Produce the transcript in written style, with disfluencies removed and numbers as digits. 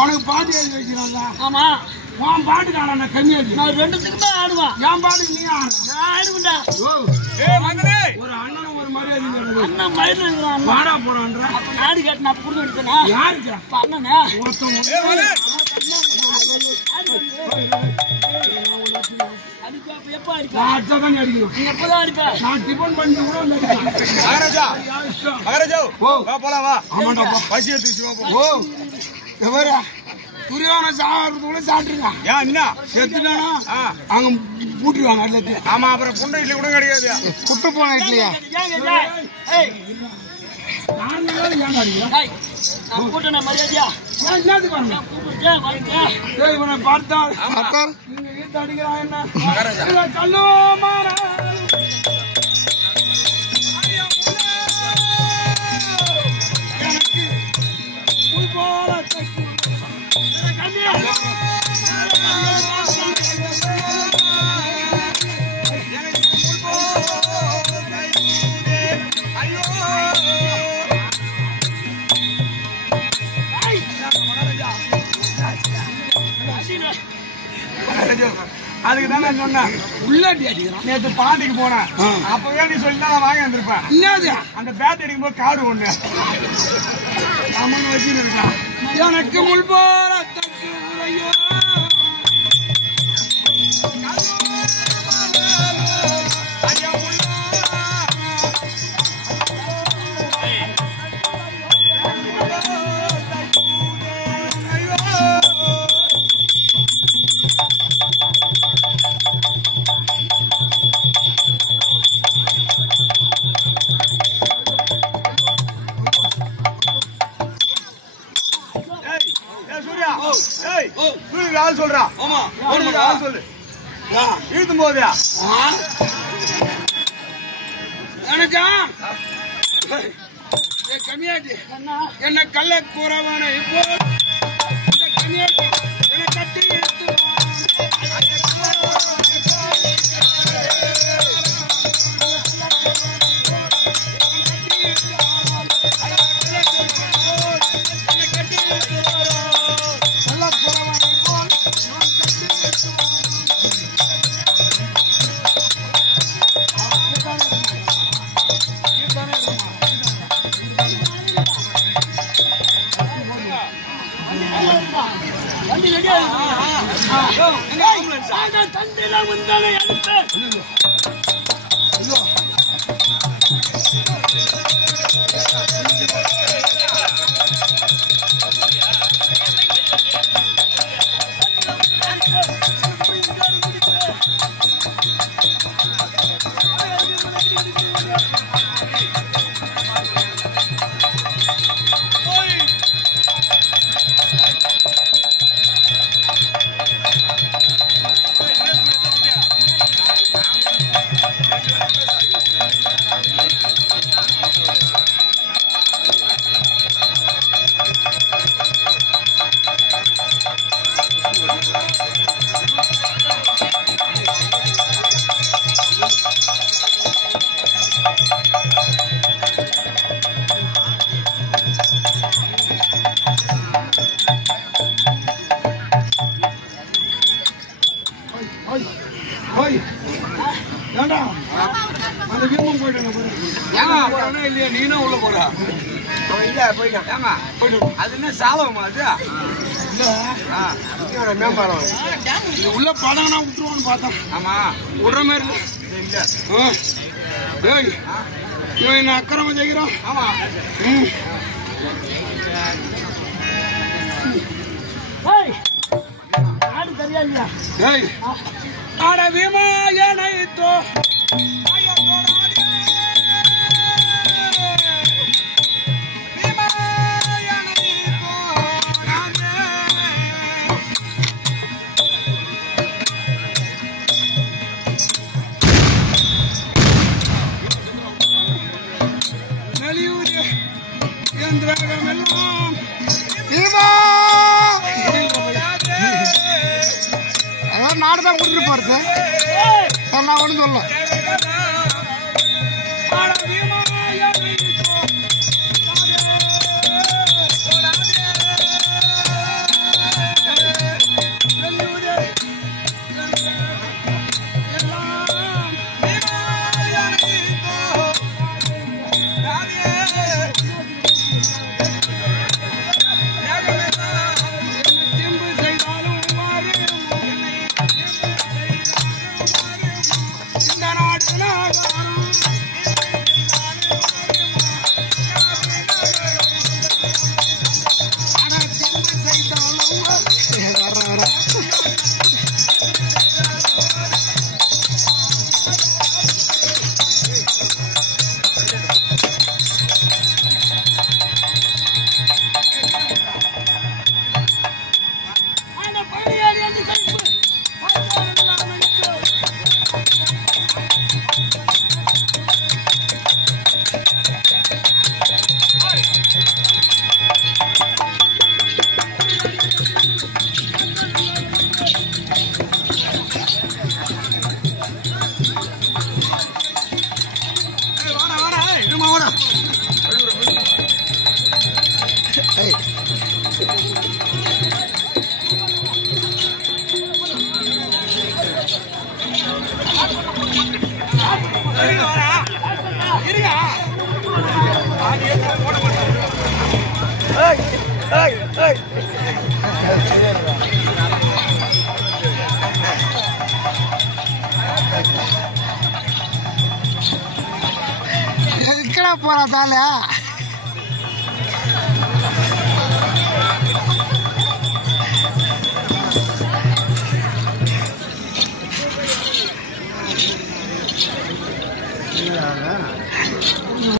உனக்கு பாட்டு எழுதி வைக்கிறாங்க. ஆமா, உன் பாட்டுக்கான நான் கம்மியா நான் ரெண்டுத்துக்கு தான் ஆடுவேன். என் பாட்டுக்கு நீ ஆடுவேன்டா. ஒரு அண்ணனும் ஒரு மரியாதை அண்ணன் மயில இருக்கிறான். பாடா போறான்ற நாடு கேட்டு நான் கொடுக்க வேண்டியதுனா யாருக்கு அண்ணனே எப்ப அடிப்பா? எப்பதான் அடிப்பா? நான் டிபன் பண்ணி கூட துரியோன சாகிறதுக்குள்ள சாப்பிட்டுருங்க. ஏன் என்ன செத்துட்டானா அங்க பூட்டிடுவாங்க எல்லாத்தையும். ஆமா, அப்புறம் புண்டை இட்லி கூட கிடையாது. குட்டு போன இட்லியா மரியாதையா பார்த்தா நீங்க வீட்டு அடிக்கிறான் என்ன கல்லு மாற எனக்கு புல் போல அதுக்கு தான் நான் சொன்னேன் உள்ளாட்டி அடிக்கிறான். நேற்று பாண்டிக்கு போனேன். அப்பவே நீ சொல்லி தான் நான் வாங்கி வந்திருப்பேன். என்னது அந்த பேட் அடிக்கும் போது காடு ஒண்ணு அம்மன் வச்சு இருக்கான். எனக்கு முள் போற ஆள் சொல்றா. ஆமா ஆள் சொல்லு இழுத்தும் போதியா எனக்கா கம்மியாட்டி என்ன கல்ல கூறவான இப்போ இந்த கம்மியாட்டி என்ன கட்டி தந்தையெல்லாம் வந்தானே அடுத்து அந்த வீமம் போயிட்டு இல்லையா நீனும் உள்ள போறா இல்ல போயிட்டான் அது என்ன சாதகமா அது இல்ல மேம்பாலம் இது உள்ள படம்னா விட்டுருவான்னு பார்த்தேன். ஆமா விடுற மாதிரி இல்ல ஏய் இவன் என்ன அக்கிரம செய்கிறான். ஆமா ஏய் அட வீமா ஏனை நாடுதான் கூட்டிட்டு போறது நான் ஒண்ணு சொல்ல போறா தால